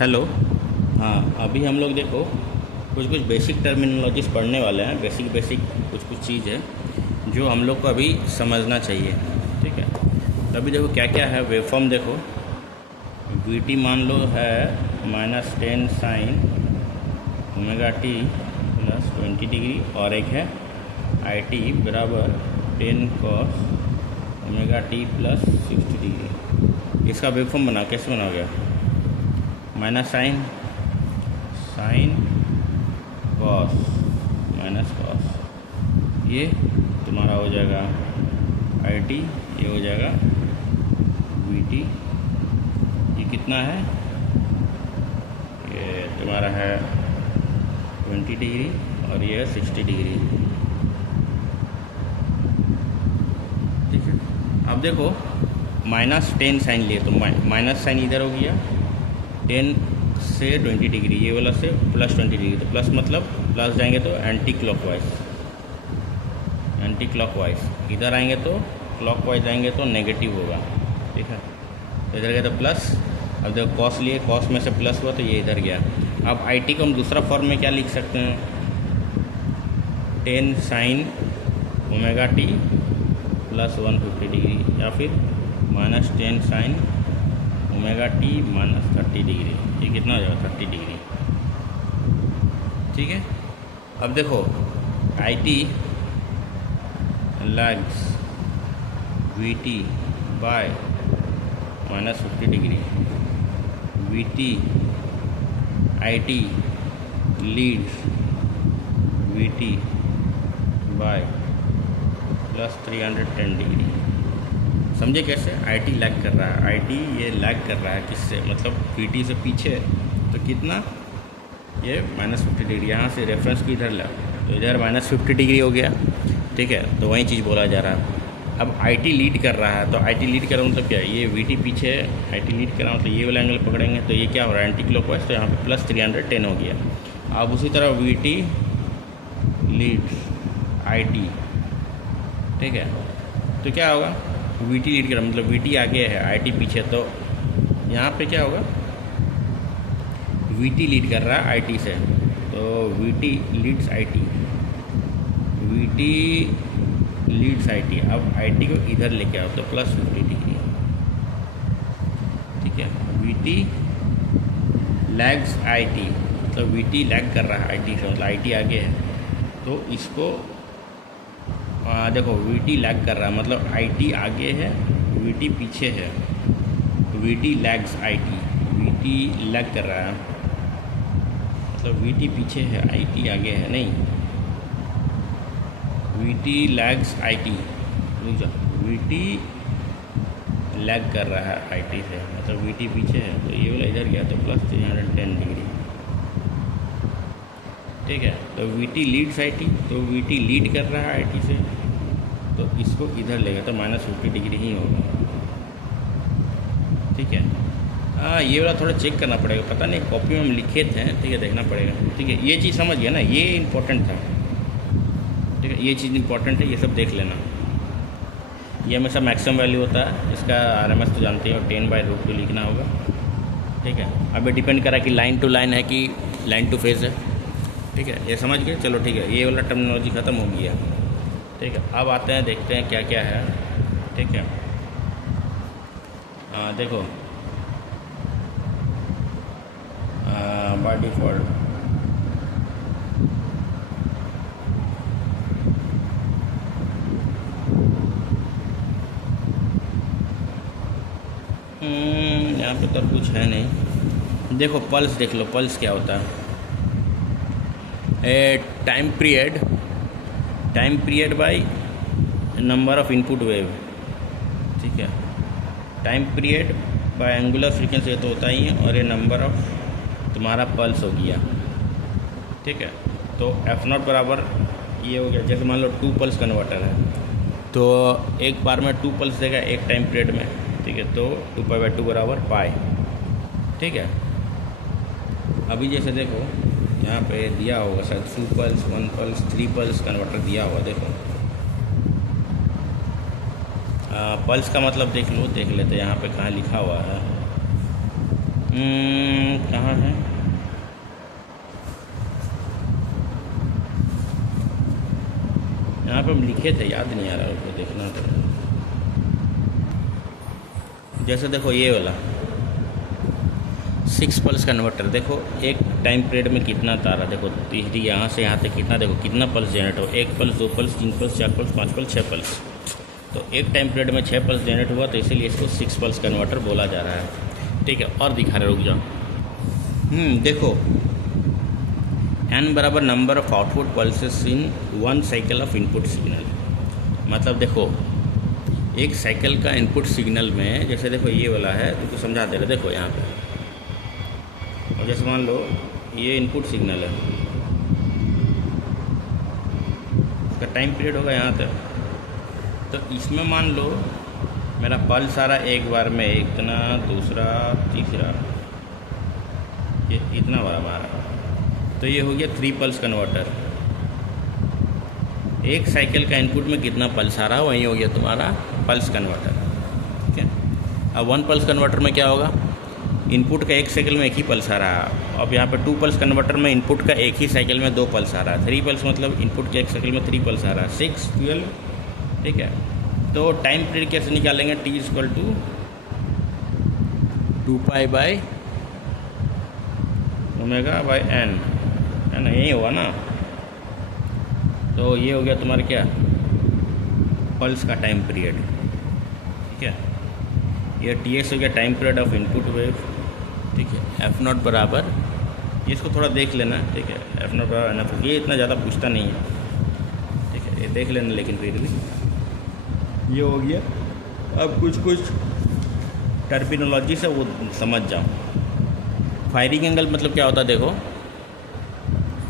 Hello. हाँ, अभी हम लोग देखो कुछ कुछ बेसिक टर्मिनोलॉजीज पढ़ने वाले हैं। बेसिक बेसिक कुछ कुछ चीज़ है जो हम लोग को अभी समझना चाहिए। ठीक है, तो अभी देखो क्या क्या है। वेवफॉर्म देखो, वी टी मान लो है -10 sine omega T plus 20 degree, और एक है आई टी बराबर 10 cos omega T plus 60 degree. इसका वेवफॉर्म बना कैसे बना गया? Minus sine sine cos minus cos, ये तुम्हारा हो जाएगा आई टी, ये हो जाएगा वी टी। ये कितना है? ये तुम्हारा है 20 डिग्री और ये है 60 डिग्री। ठीक है, अब देखो -10 साइन लिए तो माइनस साइन इधर हो गया, 10 से 20 डिग्री, ये वाला से प्लस 20 डिग्री, तो प्लस मतलब प्लस जाएंगे तो एंटी क्लॉकवाइज, इधर आएंगे तो क्लॉकवाइज आएंगे तो नेगेटिव होगा। ठीक है, तो इधर गया तो प्लस। अब देखो कॉस लिए, कॉस में से प्लस हुआ तो ये इधर गया। अब आई टी को हम दूसरा फॉर्म में क्या लिख सकते हैं? 10 sine omega T plus 150 degree, या फिर -10 साइन ओमेगा टी -30 डिग्री। ये कितना हो जाएगा? 30 डिग्री। ठीक है, अब देखो I T lags V T by -50 degree, V T I T leads V T by plus 310 degree. समझे कैसे? आई टी लैग कर रहा है, आई टी ये लैग कर रहा है किससे? मतलब वी टी से पीछे, तो कितना? ये -50 डिग्री। यहाँ से रेफरेंस को इधर ला तो इधर -50 डिग्री हो गया। ठीक है, तो वही चीज़ बोला जा रहा है। अब आई टी लीड कर रहा है, तो आई टी लीड कर रहा है मतलब क्या है? ये वी टी पीछे है, आई टी लीड कर रहा है मतलब ये वाला एंगल पकड़ेंगे तो ये क्या हो रहा है? एंटी क्लॉकवाइज, तो यहाँ पे प्लस 310 हो गया। अब उसी तरह V T leads I T. ठीक है, तो क्या होगा? वी टी लीड कर रहा है मतलब वी टी आगे है, आई टी पीछे, तो यहाँ पे क्या होगा? वी टी लीड कर रहा है आई टी से, तो V T leads I T, V T leads I T. अब आई टी को इधर लेके आओ तो प्लस 50 डिग्री। ठीक है, V T lags I T, मतलब वी टी लैग कर रहा है आई टी से, मतलब आई टी आगे है, तो इसको देखो वी टी लैग कर रहा है मतलब आई टी आगे है, वी टी पीछे है, V T lags I T, V T lag कर रहा है मतलब वी टी पीछे है, आई टी आगे है। नहीं, V T lags I T, V T lag कर रहा है आई टी से, मतलब वी टी पीछे है, तो ये वाला इधर गया तो प्लस 310 डिग्री। ठीक है, तो V T leads I T, तो वी टी लीड कर रहा है आई टी से, तो इसको इधर लेगा तो -50 डिग्री ही होगा। ठीक है, ये वाला थोड़ा चेक करना पड़ेगा, पता नहीं कॉपी में हम लिखे थे। ठीक है, देखना पड़ेगा। ठीक है, ये चीज़ समझ गया ना, ये इम्पोर्टेंट था। ठीक है, ये चीज़ इंपॉर्टेंट है, ये सब देख लेना। ये हमेशा मैक्सिमम वैल्यू होता है, इसका आरएमएस तो जानते हो 10/√2 लिखना होगा। ठीक है, अब ये डिपेंड करा कि लाइन टू लाइन है कि लाइन टू फेज है। ठीक है, ये समझ गए? चलो ठीक है, ये वाला टर्मिनोलॉजी ख़त्म हो गया। ठीक है, अब आते हैं, देखते हैं क्या क्या है। ठीक है, देखो बाय डिफ़ॉल्ट यहाँ पे तो कुछ है नहीं। देखो पल्स देख लो, पल्स क्या होता है? Time period by number of input wave. ठीक है, time period by angular frequency तो होता ही है, और ये नंबर ऑफ तुम्हारा पल्स हो गया। ठीक है, तो F0 बराबर ये हो गया। जैसे मान लो 2 पल्स कन्वर्टर है, तो एक बार में 2 पल्स देगा एक टाइम पीरियड में। ठीक है, तो 2π/2 बराबर पाई। ठीक है, अभी जैसे देखो यहाँ पे दिया होगा शायद 2 पल्स, 1 पल्स, 3 पल्स कन्वर्टर दिया होगा। देखो पल्स का मतलब देख लो, देख लेते हैं यहाँ पे कहाँ लिखा हुआ है। कहाँ है? यहाँ पे हम लिखे थे, याद नहीं आ रहा, उसको देखना था। जैसे देखो ये वाला 6 पल्स कन्वर्टर, देखो एक टाइम पीरियड में कितना तारा, देखो तीसरी यहाँ से यहाँ तक कितना, देखो कितना पल्स जनरेट हो, 1 pulse, 2 pulse, 3 pulse, 4 pulse, 5 pulse, 6 pulse. तो एक टाइम पीरियड में 6 पल्स जनरेट हुआ, तो इसीलिए इसको 6 पल्स कन्वर्टर बोला जा रहा है। ठीक है, और दिखा रहे, रुक जाओ। देखो n बराबर number of output pulses in 1 cycle of input signal. मतलब देखो एक साइकिल का इनपुट सिग्नल में, जैसे देखो ये वाला है, तो समझा दे रहे, देखो यहाँ पे, और जैसे मान लो ये इनपुट सिग्नल है, इसका टाइम पीरियड होगा यहाँ तक। तो इसमें मान लो मेरा पल्स आ रहा एक बार में इतना, दूसरा, तीसरा, ये इतना बार आ रहा, तो ये हो गया 3 पल्स कन्वर्टर। एक साइकिल का इनपुट में कितना पल्स आ रहा है, वही हो गया तुम्हारा पल्स कन्वर्टर। ठीक है, अब 1 पल्स कन्वर्टर में क्या होगा, इनपुट का एक साइकिल में एक ही पल्स आ रहा है। अब यहाँ पे 2 पल्स कन्वर्टर में इनपुट का एक ही साइकिल में 2 पल्स आ रहा है। 3 पल्स मतलब इनपुट के एक साइकिल में 3 पल्स आ रहा है, 6, 12। ठीक है, तो टाइम पीरियड कैसे निकालेंगे, t equal to 2π by omega by n, है ना, यही होगा ना। तो ये हो गया तुम्हारा क्या, पल्स का टाइम पीरियड। ठीक है, ये ts हो गया time period of input wave. ठीक है, f नॉट बराबर, ये इसको थोड़ा देख लेना। ठीक है, f नॉट बराबर n, ये इतना ज़्यादा पूछता नहीं है। ठीक है, ये देख लेना, लेकिन फिर भी ये हो गया। अब कुछ टर्मिनोलॉजी से वो समझ जाओ। फायरिंग एंगल मतलब क्या होता है, देखो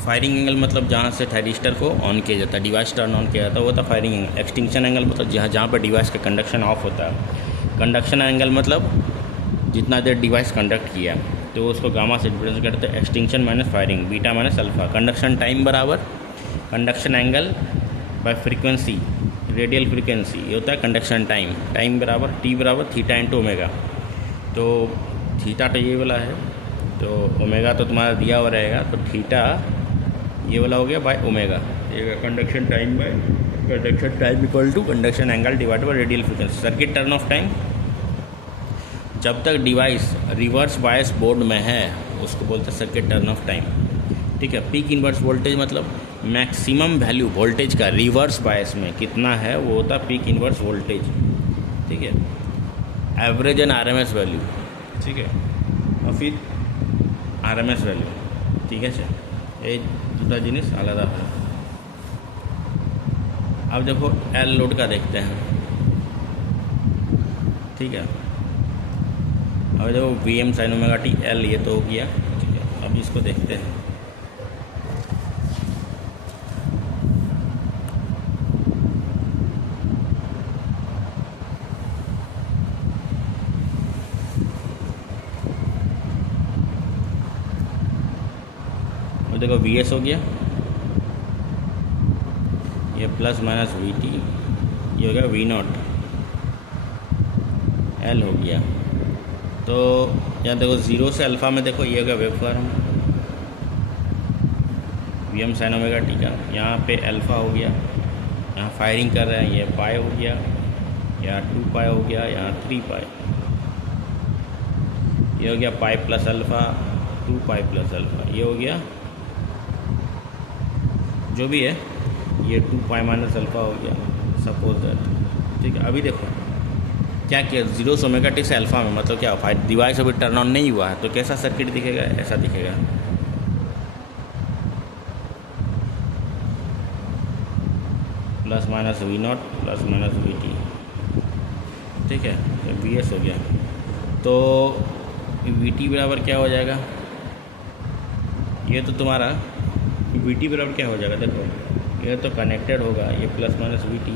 फायरिंग एंगल मतलब जहाँ से थायरिस्टर को ऑन किया जाता है, डिवाइस टर्न ऑन किया जाता है, वो होता है फायरिंग एंगल। एक्सटिंक्शन एंगल मतलब जहाँ पर डिवाइस का कंडक्शन ऑफ होता है। कंडक्शन एंगल मतलब जितना देर डिवाइस कंडक्ट किया, तो उसको गामा से रिप्रेजेंट करते हैं, extinction minus firing, beta minus alpha. Conduction time बराबर conduction angle by frequency, radial frequency, ये होता है कंडक्शन टाइम। टाइम बराबर टी बराबर थीटा इंटू ओमेगा। तो थीटा तो ये वाला है, तो ओमेगा तो तुम्हारा दिया हुआ रहेगा, तो थीटा ये वाला हो गया बाय ओमेगा। ये conduction time by conduction time equal to conduction angle divide by radial frequency. Circuit turn off time, जब तक डिवाइस रिवर्स बायस बोर्ड में है उसको बोलते हैं सर्किट टर्न ऑफ टाइम। ठीक है, पीक इन्वर्स वोल्टेज मतलब मैक्सिमम वैल्यू वोल्टेज का रिवर्स बायस में कितना है, वो होता है पीक इन्वर्स वोल्टेज। ठीक है, एवरेज एंड आरएमएस वैल्यू। ठीक है, और फिर आरएमएस वैल्यू। ठीक है सर, ये दूसरा जिनिस आलादा है। अब देखो एल लोड का देखते हैं। ठीक है, अब देखो V M sine omega T L, ये तो हो गया। ठीक है, अब इसको देखते हैं। देखो वी एस हो गया, ये प्लस माइनस वी टी, ये हो गया वी नॉट, एल हो गया। तो यहाँ देखो 0 से अल्फ़ा में देखो ये हो गया wave form V M sine omega T का। यहाँ पे अल्फ़ा हो गया, यहाँ फायरिंग कर रहे हैं, ये पाई हो गया, यहाँ 2 पाई हो गया, यहाँ 3 पाई, ये हो गया pi plus alpha, 2 pi plus alpha, ये हो गया जो भी है, ये 2 पाई माइनस अल्फ़ा हो गया, सपोज दैट। ठीक है, अभी देखो क्या किया, 0 से ओमेगा टी से अल्फ़ा में, मतलब क्या फाइट डिवाइस अभी टर्न ऑन नहीं हुआ है, तो कैसा सर्किट दिखेगा, ऐसा दिखेगा। Plus minus V naught plus minus V T. ठीक है, तो वी एस हो गया, तो वी टी बराबर क्या हो जाएगा, ये तो तुम्हारा वी टी बराबर क्या हो जाएगा, देखो ये तो कनेक्टेड होगा, ये प्लस माइनस वी टी।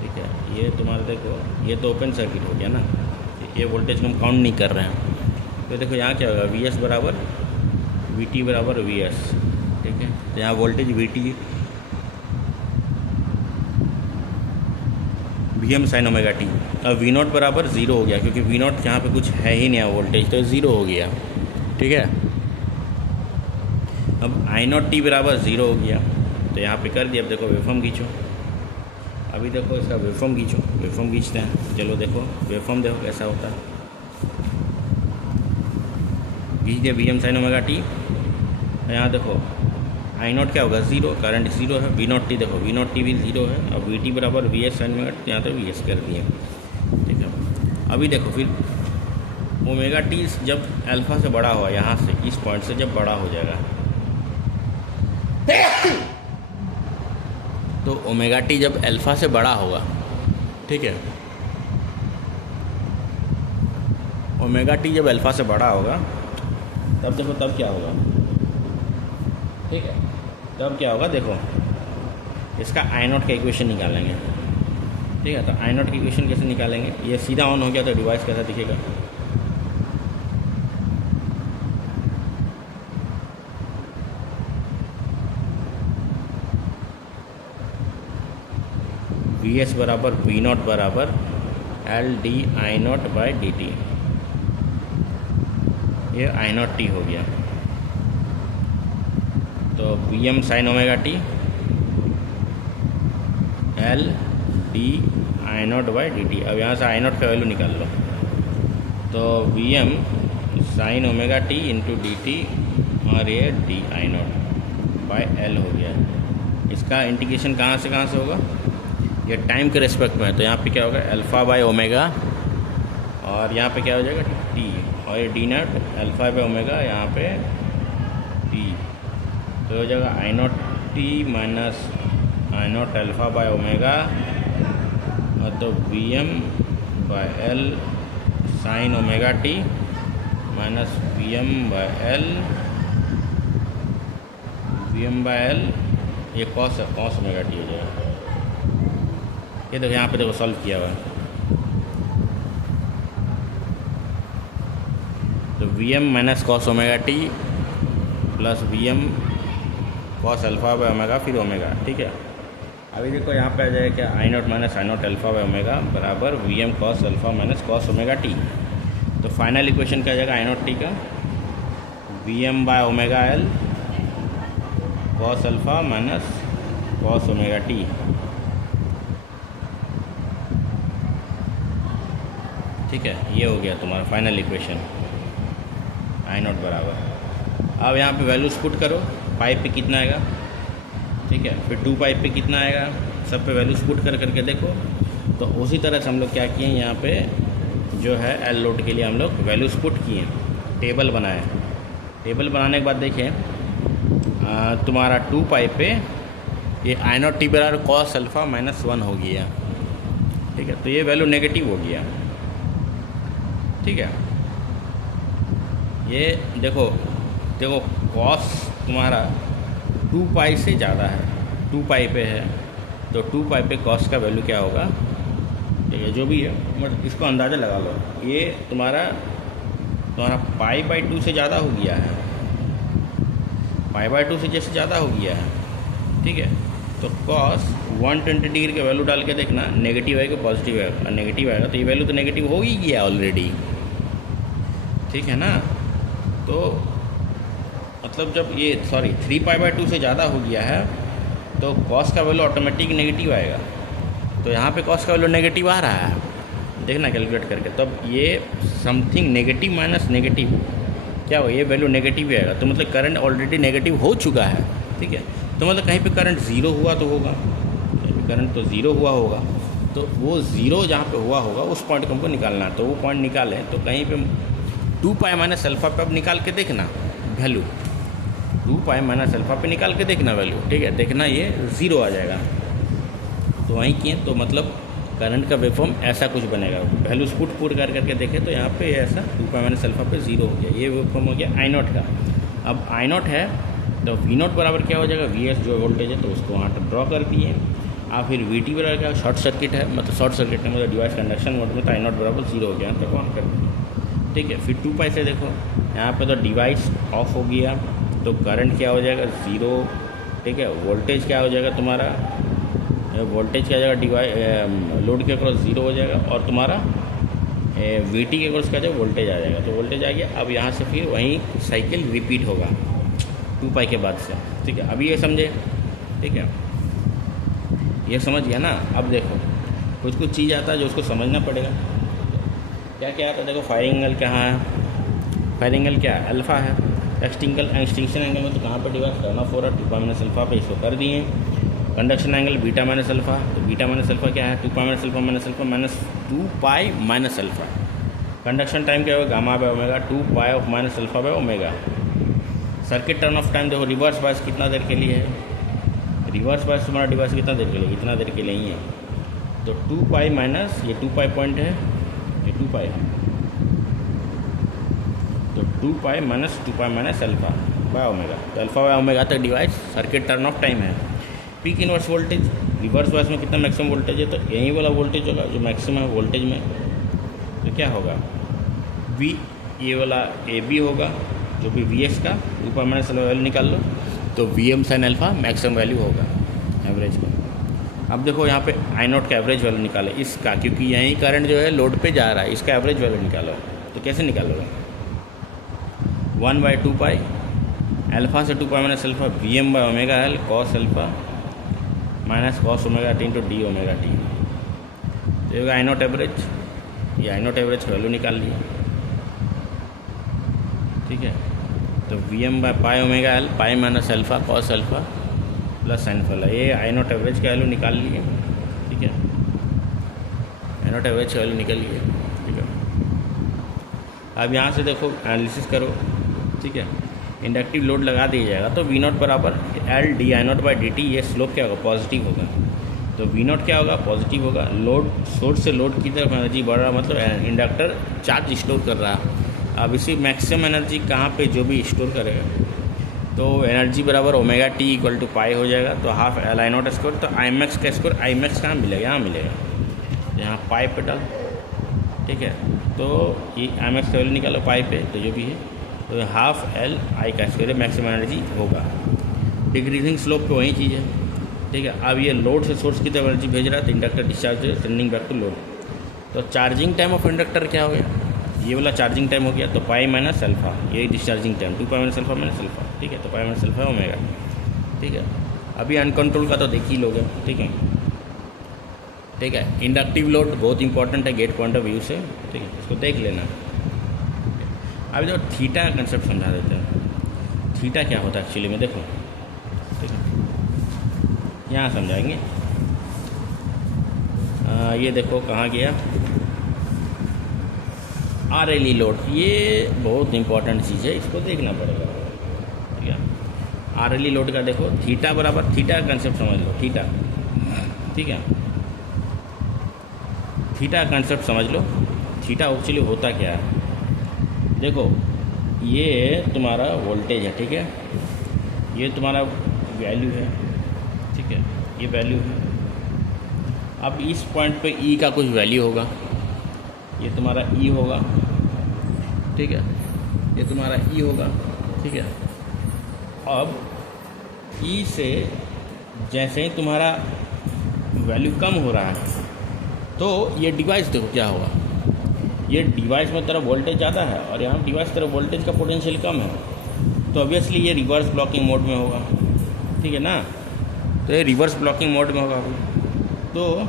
ठीक है, ये तुम्हारा देखो ये तो ओपन सर्किट हो गया ना, ये वोल्टेज को हम काउंट नहीं कर रहे हैं। तो देखो यहाँ क्या होगा, वी एस बराबर वी टी बराबर वी एस। ठीक है, तो यहाँ voltage V V M sine omega T. अब वी नॉट बराबर ज़ीरो हो गया, क्योंकि वी नॉट यहाँ पे कुछ है ही नहीं वोल्टेज, तो ज़ीरो हो गया। ठीक है, अब आई नॉट टी बराबर ज़ीरो हो गया, तो यहाँ पे कर दिया। अब देखो वेवफॉर्म खींचो, अभी देखो इसका वेवफॉर्म खींचो, वेवफॉर्म खींचते हैं। चलो देखो वेवफॉर्म देखो कैसा होता है। खींच दिया V M sine omega T. यहाँ देखो आई नॉट क्या होगा, ज़ीरो, करंट ज़ीरो है। वी नॉट टी देखो, वी नॉट टी भी ज़ीरो है। अब वी टी बराबर V S sine omega T, यहाँ तो वी एस कर दिए। ठीक है, अभी देखो फिर ओमेगा टी जब अल्फ़ा से बड़ा हुआ, यहाँ से इस पॉइंट से जब बड़ा हो जाएगा तो ओमेगा टी जब अल्फ़ा से बड़ा होगा, ठीक है, ओमेगा टी जब अल्फ़ा से बड़ा होगा तब देखो तब क्या होगा। ठीक है, तब क्या होगा देखो, इसका आई नॉट का इक्वेशन निकालेंगे। ठीक है, तो आई नॉट की इक्वेशन कैसे निकालेंगे, ये सीधा ऑन हो गया तो डिवाइस कैसा दिखेगा। वी एस बराबर वी नॉट बराबर L D I naught by D T, ये आई नॉट टी हो गया। तो V M sine omega T L D I naught by D T. अब यहाँ से आई नॉट का वैल्यू निकाल लो, तो V M sine omega T into D T, और ये D I naught by L हो गया। इसका इंटीग्रेशन कहाँ से होगा, ये टाइम के रेस्पेक्ट में है, तो यहाँ पे क्या होगा अल्फ़ा बाय ओमेगा, और यहाँ पे क्या हो जाएगा टी, और ये D naught alpha by omega यहाँ पे टी, तो हो जाएगा I naught T minus I naught alpha by omega, और तो V M by L sine omega T minus V M by L, V M by L ये cos है, cos omega T हो जाएगा। ये देखो यहाँ पे देखो सॉल्व किया हुआ है, तो V M minus cos omega T plus V M cos alpha by omega फिर ओमेगा। ठीक है, अभी देखो यहाँ पे आ जाएगा क्या, I naught minus I naught alpha by omega बराबर V M cos alpha minus cos omega T. तो फाइनल इक्वेशन क्या आ जाएगा आई नॉट टी का, V M by omega L cos alpha minus cos omega T. ठीक है, ये हो गया तुम्हारा फाइनल इक्वेशन आई नॉट बराबर। अब यहाँ पे वैल्यूज पुट करो, पाइप पे कितना आएगा, ठीक है, फिर 2 पाइप पे कितना आएगा, सब पे वैल्यूज पुट करके देखो। तो उसी तरह से हम लोग क्या किए, यहाँ पे जो है एल लोड के लिए हम लोग वैल्यूज पुट किए, टेबल बनाए। टेबल बनाने के बाद देखें तुम्हारा 2 पाइप पे ये आई नॉट टी बराबर कॉस अल्फ़ा माइनस 1 हो गया। ठीक है, तो ये वैल्यू नेगेटिव हो गया। ठीक है, ये देखो कॉस तुम्हारा 2 पाई से ज़्यादा है, 2 पाई पे है, तो 2 पाई पे कॉस का वैल्यू क्या होगा। ठीक है, जो भी है मतलब इसको अंदाज़ा लगा लो, ये तुम्हारा पाई बाई 2 से ज़्यादा हो गया है, पाई बाई 2 से जैसे ज़्यादा हो गया है। ठीक है, तो कॉस 120 डिग्री का वैल्यू डाल के देखना, नेगेटिव आएगा पॉजिटिव आएगा, नेगेटिव आएगा तो ये वैल्यू तो नेगेटिव हो ही गया ऑलरेडी। ठीक है ना, तो मतलब जब ये 3 पाई बाई 2 से ज़्यादा हो गया है तो कॉस का वैल्यू ऑटोमेटिक नेगेटिव आएगा। तो यहाँ पे कॉस का वैल्यू नेगेटिव आ रहा है, देखना कैलकुलेट करके, तब ये समथिंग नेगेटिव माइनस नेगेटिव क्या हो, ये वैल्यू नेगेटिव आएगा। तो मतलब करंट ऑलरेडी नेगेटिव हो चुका है। ठीक है, तो मतलब कहीं पे करंट ज़ीरो हुआ तो होगा, कहीं पे करंट तो ज़ीरो हुआ होगा, तो वो ज़ीरो जहाँ पे हुआ होगा उस पॉइंट को हमको निकालना है। तो वो पॉइंट निकालें तो कहीं पे 2 पाई माइनस अल्फ़ा पे अब निकाल के देखना वैल्यू, 2 पाई माइनस अल्फ़ा पे निकाल के देखना वैल्यू। ठीक है, देखना ये ज़ीरो आ जाएगा, तो वहीं किए तो मतलब करंट का वेवफॉर्म ऐसा कुछ बनेगा। वैल्यूज पुट करके देखें तो यहाँ पे ऐसा 2 पाई माइनस अल्फ़ा पे ज़ीरो हो गया, ये वेवफॉर्म हो गया आई नॉट का। अब आई नॉट है तो वी नॉट बराबर क्या हो जाएगा, वी एस जो वोल्टेज है तो उसको वहाँ पर ड्रॉ कर दिए, और फिर वी टी बराबर क्या, शॉर्ट सर्किट है, मतलब शॉर्ट सर्किट है मतलब डिवाइस कंडक्शन मोड में, तो आई नॉट बराबर ज़ीरो हो गया, तक ऑन कर दिया। ठीक है, फिर 2 पाई से देखो यहाँ पे तो डिवाइस ऑफ हो गया, तो करंट क्या हो जाएगा ज़ीरो। ठीक है, वोल्टेज क्या हो जाएगा तुम्हारा वोल्टेज क्या जाएगा लोड के अक्रॉस 0 हो जाएगा और तुम्हारा VT के अक्रॉस क्या जाएगा वोल्टेज आ जाएगा। तो वोल्टेज आ गया। अब यहाँ से फिर वहीं साइकिल रिपीट होगा 2 पाई के बाद से, ठीक है। अभी ये समझे, ठीक है, ये समझ गया ना। अब देखो कुछ चीज़ आता है जो उसको समझना पड़ेगा। क्या क्या आता है देखो, फायरिंग एंगल कहाँ है, फायरिंग एंगल क्या है, अल्फ़ा है। एक्सटिंक्शन एंगल में तो कहाँ पर डिवाइड करना 4 और 2 पाई माइनस अल्फ़ा पे इसको कर दिए। Conduction angle beta minus alpha, तो बीटा माइनस अल्फ़ा क्या है 2 pi minus alpha minus alpha minus 2 pi minus alpha. Conduction time क्या होगा gamma by omega 2 pi of minus alpha by omega. Circuit turn off time देखो reverse bias कितना देर के लिए है, रिवर्स बायस तुम्हारा डिवाइस कितना देर के लिए, इतना देर के लिए ही है। तो 2 पाई माइनस ये 2 पाई पॉइंट है, ये 2 पाई है, तो 2 pi minus 2 pi minus alpha by omega. तो अल्फ़ा बाय ओमेगा तक device circuit turn off time है। Peak inverse voltage reverse bias में कितना मैक्सिमम वोल्टेज है, तो यही वाला वोल्टेज होगा जो मैक्सिमम है वोल्टेज में। तो क्या होगा V, ये वाला AB होगा जो भी VX का 2 पाई माइनस अल्फ़ा वैल्यू निकाल लो, तो VM sine alpha maximum value होगा एवरेज का। अब देखो यहाँ पे I0 का एवरेज वैल्यू निकाले इसका, क्योंकि यही करंट जो है लोड पे जा रहा है, इसका एवरेज वैल्यू निकालो। तो कैसे निकालोगे 1/2 पाई अल्फ़ा से 2 pi minus alpha VM by omega L cos alpha minus cos omega T into D omega T. तो होगा I0 एवरेज, ये I0 एवरेज का वैल्यू निकाल लिया, ठीक है। तो VM by pi omega L pi minus alpha cos alpha plus sine alpha, ये I0 एवरेज का वैल्यू निकाल लिए, ठीक है। I0 एवरेज का वैल्यू निकाल लिए, ठीक है। अब यहाँ से देखो एनालिसिस करो, ठीक है। इंडक्टिव लोड लगा दिया जाएगा तो V0 बराबर L D I0 by dt, ये स्लोप क्या होगा पॉजिटिव होगा। तो V0 क्या होगा पॉजिटिव होगा। लोड सोर्स से लोड की तरफ एनर्जी बढ़ रहा, मतलब इंडक्टर चार्ज स्टोर कर रहा। अब इसी मैक्सिमम एनर्जी कहाँ पे जो भी स्टोर करेगा, तो एनर्जी बराबर ओमेगा टी इक्वल टू पाई हो जाएगा। तो हाफ L I0 स्क्वायर, तो आई मैक्स का स्क्वायर, आई मैक्स कहाँ मिलेगा, यहाँ मिलेगा, यहाँ पाई पे डाल, ठीक है। तो ये आई मैक्स का वैल्यू निकालो पाई पे, तो जो भी है तो हाफ L I का स्क्वायर मैक्सिमम एनर्जी होगा। डिक्रीजिंग स्लोप पे वही चीज़ है, ठीक है। अब ये लोड से सोर्स की तरफ एनर्जी भेज रहा है, तो inductor discharge sending back to load. तो चार्जिंग टाइम ऑफ इंडक्टर क्या हो गया, ये वाला चार्जिंग टाइम हो गया, तो पाई माइनस अल्फ़ा, ये discharging time 2 pi minus alpha minus alpha, ठीक है। तो पाई माइनस अल्फ़ा ओमेगा, ठीक है। अभी अनकंट्रोल का तो देख ही लोगे, ठीक है, ठीक है। इंडक्टिव लोड बहुत इंपॉर्टेंट है गेट पॉइंट ऑफ व्यू से, ठीक है, इसको देख लेना। अभी जो थीटा का कंसेप्ट समझा देते हैं। थीटा क्या होता है एक्चुअली में, देखो, ठीक है, यहाँ समझाएंगे। ये देखो कहाँ गया RLE लोड, ये बहुत इंपॉर्टेंट चीज़ है, इसको देखना पड़ेगा, ठीक है। RLE लोड का देखो थीटा बराबर, थीटा का कंसेप्ट समझ लो, थीटा, ठीक है। थीटा का कंसेप्ट समझ लो। थीटा एक्चुअली होता क्या है, देखो ये तुम्हारा वोल्टेज है, ठीक है, ये तुम्हारा वैल्यू है, ठीक है, ये वैल्यू है। अब इस पॉइंट पे E का कुछ वैल्यू होगा, ये तुम्हारा E होगा, ठीक है, ये तुम्हारा E होगा, ठीक है। अब E से जैसे ही तुम्हारा वैल्यू कम हो रहा है, तो ये डिवाइस देखो क्या होगा, ये डिवाइस में तरफ वोल्टेज ज़्यादा है और यहाँ डिवाइस तरफ वोल्टेज का पोटेंशियल कम है, तो ऑब्वियसली ये रिवर्स ब्लॉकिंग मोड में होगा, ठीक है ना। तो ये रिवर्स ब्लॉकिंग मोड में होगा, तो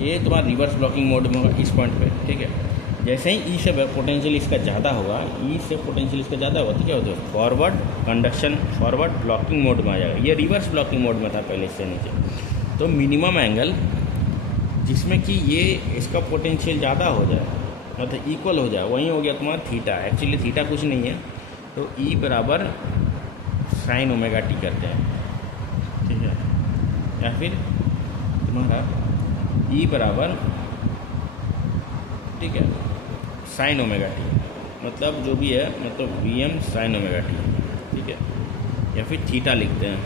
ये तुम्हारा रिवर्स ब्लॉकिंग मोड में होगा इस पॉइंट पे, ठीक है। जैसे ही E से पोटेंशियल इसका ज़्यादा होगा, E से पोटेंशियल इसका ज़्यादा होगा, तो क्या होता है forward conduction, forward blocking mode में आ जाएगा। ये रिवर्स ब्लॉकिंग मोड में था पहले से नीचे। तो मिनिमम एंगल जिसमें कि ये इसका पोटेंशियल ज़्यादा हो जाए, मतलब इक्वल हो जाए, वही हो गया तुम्हारा थीटा। एक्चुअली थीटा कुछ नहीं है, तो E बराबर साइन ओमेगा टी करते हैं, ठीक है, या फिर तुम्हारा E बराबर, ठीक है, साइन ओमेगा टी, मतलब जो भी है, मतलब VM साइन ओमेगा टी, ठीक है, या फिर थीटा लिखते हैं।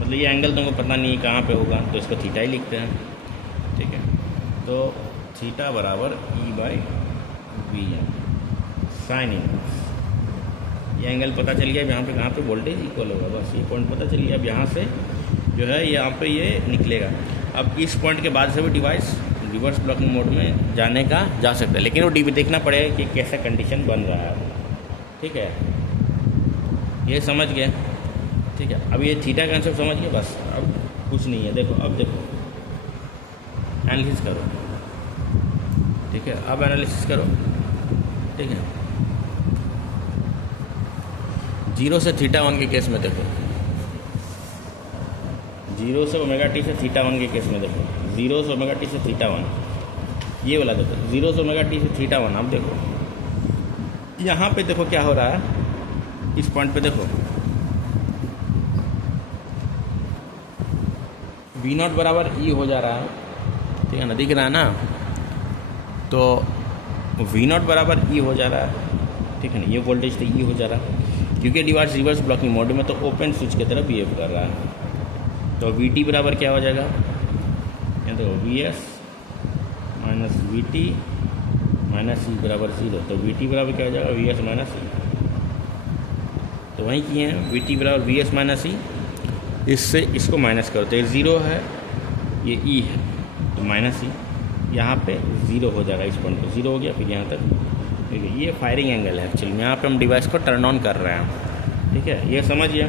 मतलब ये एंगल तुमको पता नहीं कहाँ पे होगा, तो इसको थीटा ही लिखते हैं, ठीक है। तो थीटा बराबर E by VM sine inverse. ये एंगल पता चल गया, यहाँ पे कहाँ पे वोल्टेज इक्वल होगा, बस ये पॉइंट पता चल गया। अब यहाँ से जो है यहाँ पे ये निकलेगा। अब इस पॉइंट के बाद से भी डिवाइस रिवर्स ब्लॉकिंग मोड में जाने का जा सकता है, लेकिन वो देखना पड़ेगा कि कैसा कंडीशन बन रहा है। ठीक है, ये समझ गए। ठीक है, अब ये थीटा कंसेप्ट समझ गए, बस अब कुछ नहीं है। देखो अब देखो एनालिसिस करो। ठीक है, अब एनालिसिस करो। ठीक है, 0 से θ1 के केस में देखो, 0 से ओमेगा टी से θ1 के केस में देखो, 0 से ओमेगा टी से θ1, ये वाला देखो 0 से ओमेगा टी से θ1। अब देखो यहाँ पे देखो क्या हो रहा है, इस पॉइंट पे देखो V0 बराबर E हो जा रहा है। ठीक है ना, दिख रहा है ना, तो V0 बराबर E हो जा रहा है। ठीक है ना, ये वोल्टेज तो E हो जा रहा है क्योंकि डिवाइस रिवर्स ब्लॉकिंग मोड में तो ओपन स्विच की तरह बिहेव कर रहा है। तो VT बराबर क्या हो जाएगा, ये देखो VS minus VT minus E बराबर 0। तो VT बराबर क्या हो जाएगा, VS माइनस E। तो वहीं किए हैं, VT बराबर VS माइनस E, इससे इसको माइनस करो तो ये 0 है, ये E है, तो माइनस E यहाँ पे 0 हो जाएगा। इस पॉइंट पे 0 हो गया, फिर यहाँ तक। ठीक है, ये फायरिंग एंगल है एक्चुअली में, यहाँ पे हम डिवाइस को टर्न ऑन कर रहे हैं। ठीक है, ये समझिए।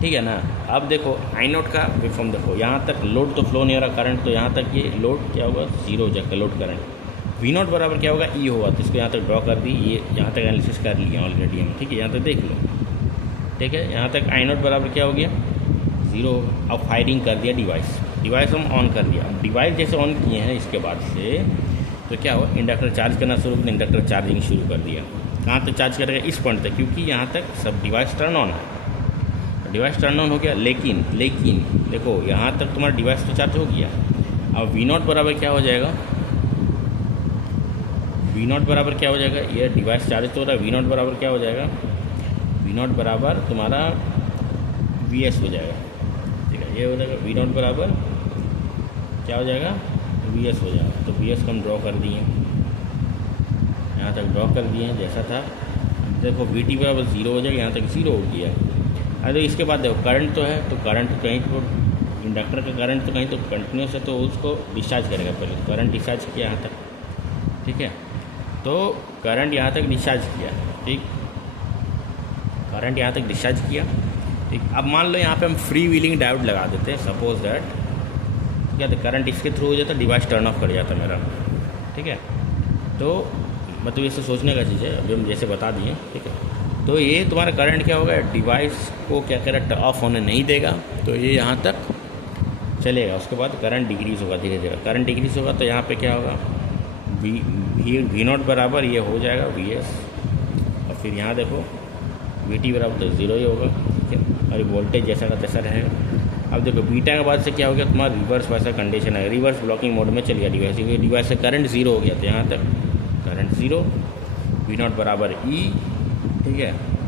ठीक है ना, अब देखो I0 का वेवफॉर्म देखो, यहाँ तक लोड तो फ्लो नहीं हो रहा करंट, तो यहाँ तक ये लोड क्या होगा, 0 हो जाएगा लोड करंट। V0 बराबर क्या होगा, E होगा, तो इसको यहाँ तक ड्रॉ कर दी, ये यहाँ तक एनालिसिस कर लिया ऑलरेडी हम। ठीक है, यहाँ तक देख लो। ठीक है, यहाँ तक I0 बराबर क्या हो गया, 0। अब फायरिंग कर दिया डिवाइस हम ऑन कर दिया। अब डिवाइस जैसे ऑन किए हैं इसके बाद से तो क्या हुआ, इंडक्टर चार्ज करना शुरू कर, इंडक्टर चार्जिंग शुरू कर दिया। कहाँ तक चार्ज करेगा, इस पॉइंट तक, क्योंकि यहाँ तक सब डिवाइस टर्न ऑन है। डिवाइस टर्न ऑन हो गया, लेकिन देखो यहाँ तक तुम्हारा डिवाइस तो चार्ज हो गया। अब V0 बराबर क्या हो जाएगा, V0 बराबर क्या हो जाएगा, ये डिवाइस चार्ज तो हो रहा है, V0 बराबर क्या हो जाएगा, V0 बराबर तुम्हारा VS हो जाएगा। ठीक है, ये हो जाएगा V0 बराबर क्या हो जाएगा, VS हो जाएगा। तो VS को हम ड्रॉ कर दिए, यहाँ तक ड्रॉ कर दिए हैं जैसा था। देखो VT बराबर 0 हो जाएगा, यहाँ तक 0 हो गया। अरे इसके बाद देखो करंट तो है, तो करंट कहीं तो इंडक्टर का करंट तो कहीं तो कंटिन्यूस है, तो उसको डिस्चार्ज करेगा। पहले करंट डिस्चार्ज किया यहाँ तक। ठीक है, तो करंट यहाँ तक डिस्चार्ज किया। ठीक, करंट यहाँ तक डिस्चार्ज किया। ठीक, अब मान लो यहाँ पे हम फ्री व्हीलिंग डायोड लगा देते हैं, सपोज दैट क्या तो करंट इसके थ्रू हो जाता, डिवाइस टर्न ऑफ कर जाता मेरा। ठीक है, तो मतलब इससे सोचने का चीज़ है, अभी हम जैसे बता दिए। ठीक है, तो ये तुम्हारा करंट क्या होगा, डिवाइस को क्या करेगा, ऑफ होने नहीं देगा, तो ये यहाँ तक चलेगा। उसके बाद करंट डिक्रीज़ होगा, धीरे धीरे करंट डिक्रीज़ होगा, तो यहाँ पे क्या होगा, V0 बराबर ये हो जाएगा VS, और फिर यहाँ देखो VT बराबर तो 0 ही होगा। ठीक है, और वोल्टेज जैसा का तैसा रहेगा। अब देखो बीटा के बाद से क्या हो गया, तुम्हारा रिवर्स वैसा कंडीशन है, रिवर्स ब्लॉकिंग मोड में चल गया डिवाइस, क्योंकि डिवाइस से करंट 0 हो गया, तो यहाँ तक करंट 0, V0 बराबर E। ठीक है,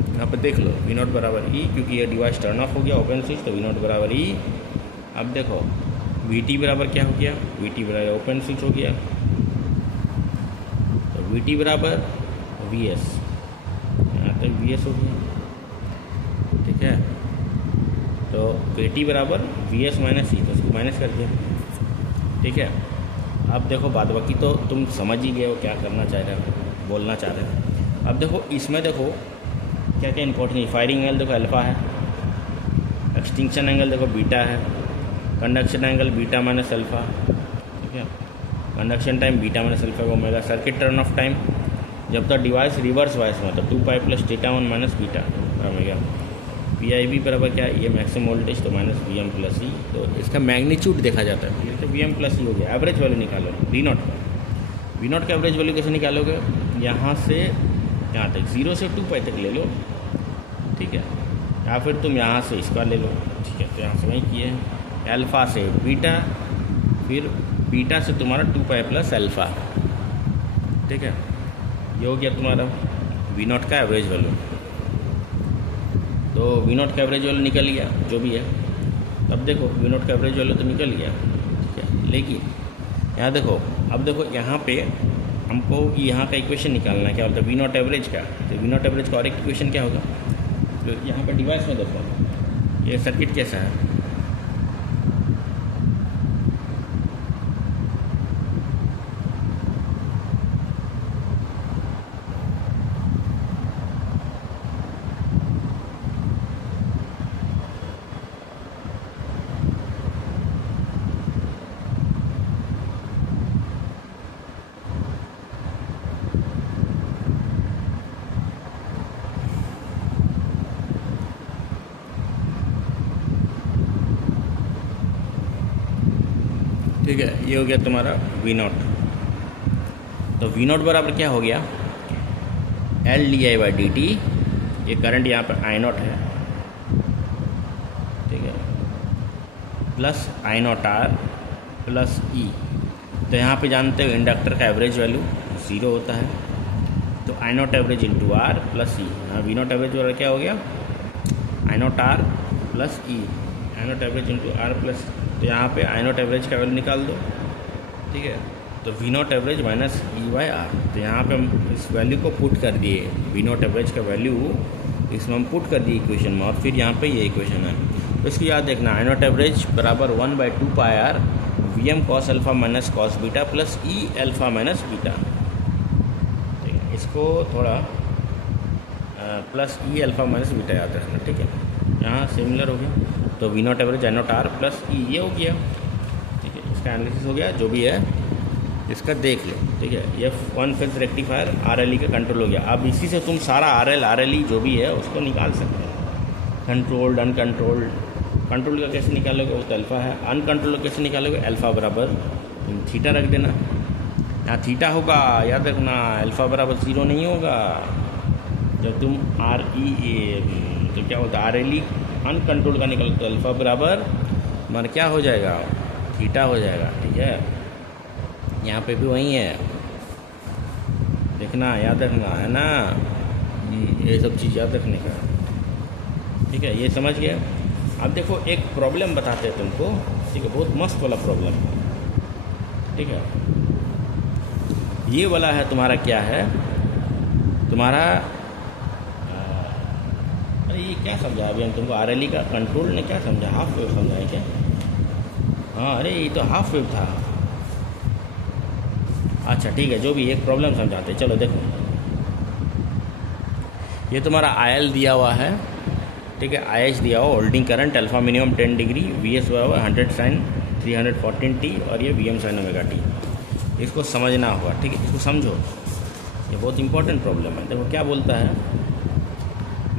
यहाँ पर देख लो V0 बराबर E, क्योंकि ये डिवाइस टर्न ऑफ हो गया ओपन स्विच, तो V0 बराबर E। अब देखो VT बराबर क्या हो गया, VT बराबर ओपन स्विच हो गया, तो VT बराबर VS, यहाँ तक VS हो गया। ठीक है, तो VT बराबर VS माइनस E, तो इसको माइनस कर दिया। ठीक है, अब देखो बाद बाकी तो तुम समझ ही गए हो क्या करना चाह रहे हो, बोलना चाह रहे हो। अब देखो इसमें देखो क्या क्या इंपॉर्टेंट है, फायरिंग एंगल देखो अल्फ़ा है, एक्सटिंक्शन एंगल देखो बीटा है, conduction angle beta minus alpha. ठीक है, conduction time beta minus alpha omega, circuit turn off time जब तक डिवाइस रिवर्स वाइस में, तो 2π + θ1 माइनस बीटा ओमेगा। PIV बराबर क्या है, ये मैक्सिमम वोल्टेज, तो माइनस VM + E, तो इसका मैग्नीट्यूड देखा जाता है। ये तो VM + E हो गया। एवरेज वैल्यू निकालो V0 का, V0 का एवरेज वैल्यू कैसे निकालोगे, यहाँ से यहाँ तक 0 से 2π तक ले लो। ठीक है, या फिर तुम यहाँ से इसका ले लो। ठीक है, तो यहाँ से वही किए हैं, अल्फ़ा से बीटा, फिर बीटा से तुम्हारा 2π + अल्फ़ा। ठीक है, ये हो गया तुम्हारा V0 का एवरेज वैल्यू। तो V0 का एवरेज वैल्यू निकल गया जो भी है। अब देखो V0 का एवरेज वैल्यू तो निकल गया। ठीक है, लेकिन यहाँ देखो, अब देखो यहाँ पे हमको यहाँ का इक्वेशन निकालना है, क्या बोलते हैं V0 एवरेज का। तो V0 एवरेज का और एक इक्वेशन क्या होगा, तो यहाँ पर डिवाइस में देखो, ये सर्किट कैसा है? ठीक है, ये हो गया तुम्हारा V0। तो V0 बराबर क्या हो गया? L di/dt, ये करंट यहाँ पर I0 है, ठीक है, प्लस I0R प्लस E। तो यहाँ पे जानते हो इंडक्टर का एवरेज वैल्यू 0 होता है, तो I0 average into R plus E। यहाँ V0 एवरेज वाला क्या हो गया? I0R plus E, I0 average into R plus. तो यहाँ पे I0 एवरेज का वैल्यू निकाल दो, ठीक है। तो V0 एवरेज माइनस E/R। तो यहाँ पे हम इस वैल्यू को पुट कर दिए, V0 एवरेज का वैल्यू इसमें हम पुट कर दिए इक्वेशन में, और फिर यहाँ पे ये इक्वेशन है। तो इसकी याद देखना, I0 एवरेज बराबर 1/2πr VM cos alpha minus cos beta plus E alpha minus beta. ठीक है, इसको थोड़ा plus E alpha minus beta याद रखना, ठीक है। यहाँ सिमिलर हो गया, तो V0 average I0R plus E ये हो गया, ठीक है। इसका एनालिसिस हो गया, जो भी है इसका देख लो, ठीक है। ये 1 फेज रेक्टिफायर RLE का कंट्रोल हो गया। अब इसी से तुम सारा RLE जो भी है उसको निकाल सकते हो, कंट्रोल्ड अनकंट्रोल्ड। कंट्रोल का कैसे निकालोगे? वो तो अल्फ़ा है। अनकंट्रोल कैसे निकालोगे? अल्फ़ा बराबर थीटा रख देना, यहाँ थीटा होगा, याद रखना। अल्फ़ा बराबर 0 नहीं होगा जब तुम तो क्या होता है RLE अनकंट्रोल का निकल, तो अल्फ़ा बराबर मान क्या हो जाएगा? थीटा हो जाएगा, ठीक है। यहाँ पे भी वही है, देखना, याद रखना, है ना। ये सब चीज़ याद रखने का, ठीक है। ये समझ गए? अब देखो एक प्रॉब्लम बताते हैं तुमको, ठीक है, बहुत मस्त वाला प्रॉब्लम, ठीक है। ये वाला है तुम्हारा, क्या है तुम्हारा, अरे ये क्या समझा अभी हम तुमको? RLE का कंट्रोल ने क्या समझा? हाफ वेव समझा है क्या? हाँ, अरे ये तो हाफ वेव था। अच्छा ठीक है, जो भी एक प्रॉब्लम समझाते। चलो देखो, ये तुम्हारा IL दिया हुआ है, ठीक है, IH दिया हुआ, holding current alpha minimum 10 degree, VS बराबर 100 sin 314t, और ये VM sin ωt। इसको समझना होगा, ठीक है, इसको समझो, ये बहुत इंपॉर्टेंट प्रॉब्लम है। देखो क्या बोलता है,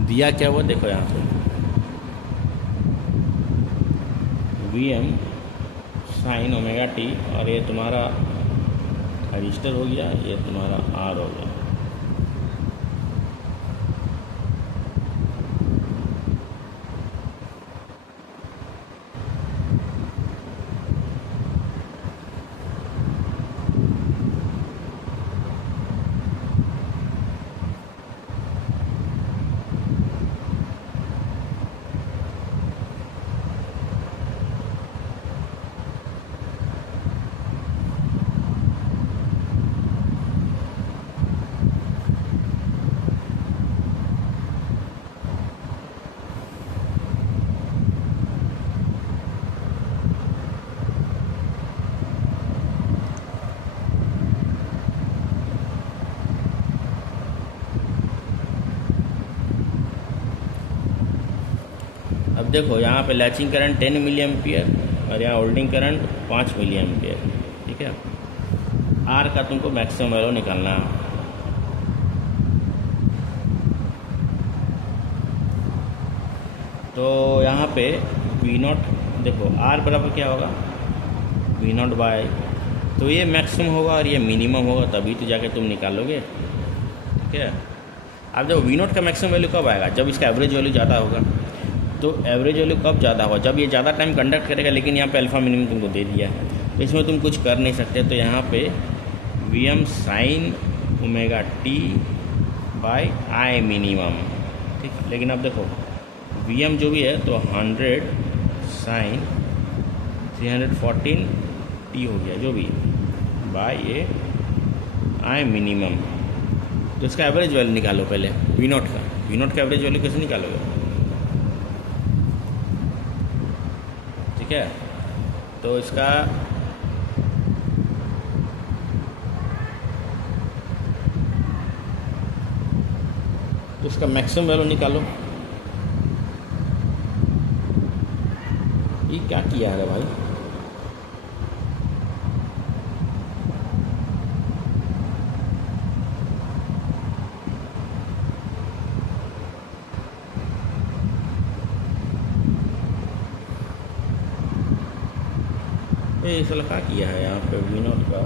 दिया क्या हुआ, देखो यहाँ पे VM sin ωt, और ये तुम्हारा रजिस्टर हो गया, ये तुम्हारा R हो गया। अब देखो यहाँ पे लैचिंग करंट 10 मिली एम्पियर, और यहाँ होल्डिंग करंट 5 मिली एम्पियर, ठीक है। R का तुमको मैक्सिमम वैल्यू निकालना है। तो यहाँ पे V0 देखो, R बराबर क्या होगा? V0 बाय, तो ये मैक्सिमम होगा और ये मिनिमम होगा, तभी तो जाके तुम निकालोगे, ठीक है। अब देखो V0 का मैक्सिमम वैल्यू कब आएगा? जब इसका एवरेज वैल्यू ज़्यादा होगा। तो एवरेज वैल्यू कब ज़्यादा होगा? जब ये ज़्यादा टाइम कंडक्ट करेगा, लेकिन यहाँ पे अल्फ़ा मिनिमम तुमको दे दिया है, तो इसमें तुम कुछ कर नहीं सकते। तो यहाँ पे VM sin ωt by I minimum, ठीक है। लेकिन अब देखो VM जो भी है तो 100 sin 314t हो गया, जो भी बाय ये I मिनिमम। तो इसका एवरेज वैल्यू निकालो पहले V0 का। V0 का एवरेज वैल्यू कैसे निकालोगे? ठीक है। तो इसका मैक्सिमम वैल्यू निकालो। ये क्या किया है भाई? ये इस क्या किया है यहाँ पे? V0 का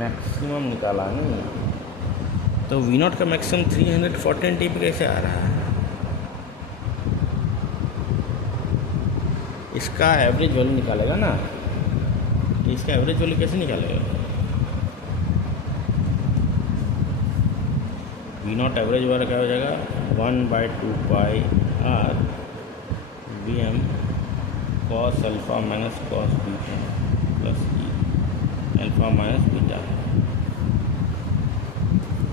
मैक्सिमम निकाला नहीं, तो V0 का मैक्सिमम 314 dB कैसे आ रहा है? इसका एवरेज वैल्यू निकालेगा ना, कि इसका एवरेज वैल्यू कैसे निकालेगा? V0 एवरेज वाला क्या हो जाएगा? 1/2 पाई R VM cos alpha minus cos beta plus E alpha minus beta.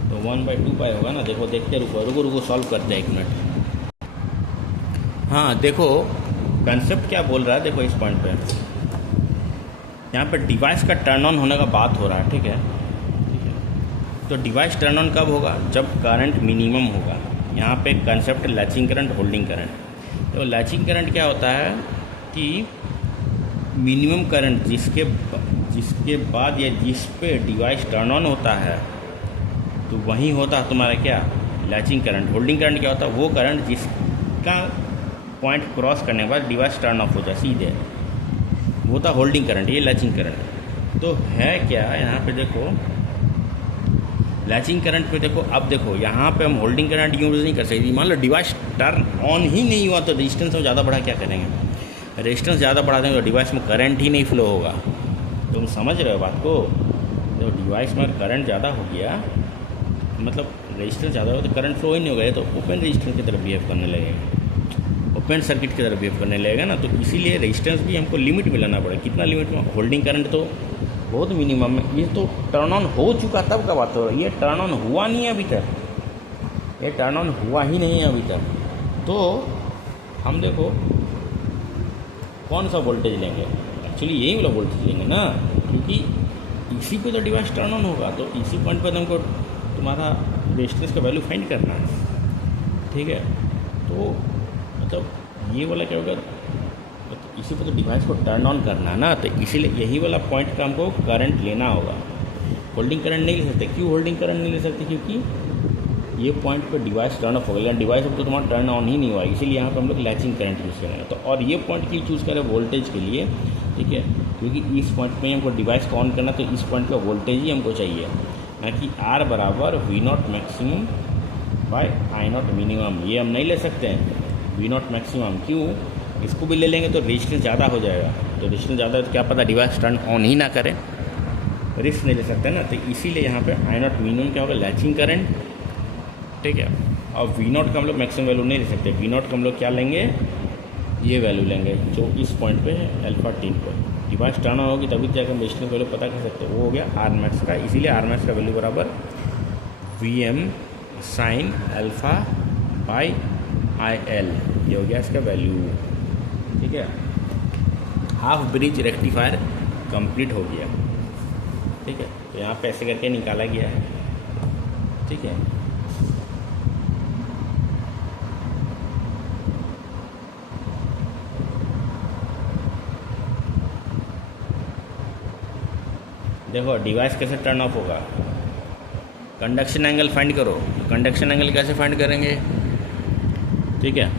तो 1/2 पाई होगा ना। देखो देखते रुको सॉल्व करते हैं 1 मिनट। हाँ देखो कंसेप्ट क्या बोल रहा है, देखो इस पॉइंट पे यहाँ पे डिवाइस का टर्न ऑन होने का बात हो रहा है, ठीक है। तो डिवाइस टर्न ऑन कब होगा? जब करंट मिनिमम होगा। यहाँ पे concept latching current, holding current. तो लैचिंग करंट क्या होता है कि मिनिमम करंट जिसके बाद या जिस पे डिवाइस टर्न ऑन होता है, तो वही होता है तुम्हारा क्या? Latching current. होल्डिंग करंट क्या होता है? वो करंट जिसका पॉइंट क्रॉस करने के बाद डिवाइस टर्न ऑफ होता है सीधे, वो था होल्डिंग करंट। ये लैचिंग करंट तो है क्या? यहाँ पे देखो लैचिंग करंट पे देखो। अब देखो यहाँ पे हम होल्डिंग करंट यूज़ नहीं कर सकते। मान लो डिवाइस टर्न ऑन ही नहीं हुआ तो रेजिस्टेंस में ज़्यादा बढ़ा क्या करेंगे? रेजिस्टेंस ज़्यादा बढ़ा देंगे तो डिवाइस में करंट ही नहीं फ्लो होगा। तुम समझ रहे हो बात को? तो डिवाइस में करंट ज़्यादा हो गया, मतलब रेजिस्टेंस ज़्यादा हो तो करंट फ्लो ही नहीं होगा, तो ओपन रेजिस्टेंस की तरफ बिहेव करने लगेगा, ओपन सर्किट की तरफ बिहेव करने लगेगा ना। तो इसीलिए रेजिस्टेंस भी हमको लिमिट में लाना पड़ेगा। कितना लिमिट में? होल्डिंग करंट तो बहुत मिनिमम में। ये तो टर्न ऑन हो चुका तब का बात हो रहा है, ये टर्न ऑन हुआ नहीं है अभी तक, ये टर्न ऑन हुआ ही नहीं है अभी तक। तो हम देखो कौन सा वोल्टेज लेंगे? एक्चुअली यही वाला वोल्टेज लेंगे ना, क्योंकि इसी पे तो डिवाइस टर्न ऑन होगा। तो इसी पॉइंट पर तुमको तुम्हारा रेजिस्टेंस का वैल्यू फाइंड करना है, ठीक है। तो मतलब ये वाला क्या होगा? तो इसी पर तो डिवाइस को टर्न ऑन करना है ना, तो इसीलिए यही वाला पॉइंट का हमको करंट लेना होगा। होल्डिंग करंट नहीं ले सकते। क्यों होल्डिंग करंट नहीं ले सकते? क्योंकि ये पॉइंट पे डिवाइस टर्न ऑफ हो गया, डिवाइस अब तो तुम्हारा टर्न ऑन ही नहीं हुआ, इसीलिए यहाँ पे हम लोग लैचिंग करंट यूज़ करेंगे। तो और ये पॉइंट क्यों चूज़ करें वोल्टेज के लिए? ठीक है, क्योंकि इस पॉइंट पे हमको डिवाइस को ऑन करना, तो इस पॉइंट पे वोल्टेज ही हमको चाहिए, ना कि R बराबर V0 maximum bye I0 minimum. ये हम नहीं ले सकते हैं V0 मैक्सिमम। क्यों? इसको भी ले लेंगे तो रेजिस्टेंस ज़्यादा हो जाएगा, तो रेजिस्टेंस ज़्यादा है तो क्या पता डिवाइस टर्न ऑन ही ना करें, रिस्क नहीं ले सकते ना। तो इसीलिए यहाँ पे I0 मिनिमम क्या होगा? लैचिंग करंट, ठीक है। और V0 का हम लोग मैक्सिमम वैल्यू नहीं ले सकते। V0 का हम लोग क्या लेंगे? ये वैल्यू लेंगे जो इस पॉइंट पे है अल्फा 3 पे। डिवाइस टर्न ऑन होगी तभी जाकर हम रेजिस्टेंस वैल्यू पता कर सकते हैं। वो हो गया R मैक्स का। इसीलिए R मैक्स का वैल्यू बराबर VM sine alpha by IL, ये हो गया इसका वैल्यू, ठीक है। हाफ ब्रिज रेक्टिफायर कंप्लीट हो गया, ठीक है। तो यहाँ पे ऐसे करके निकाला गया है, ठीक है। देखो डिवाइस कैसे टर्न ऑफ होगा? कंडक्शन एंगल फाइंड करो। कंडक्शन एंगल कैसे फाइंड करेंगे? ठीक है,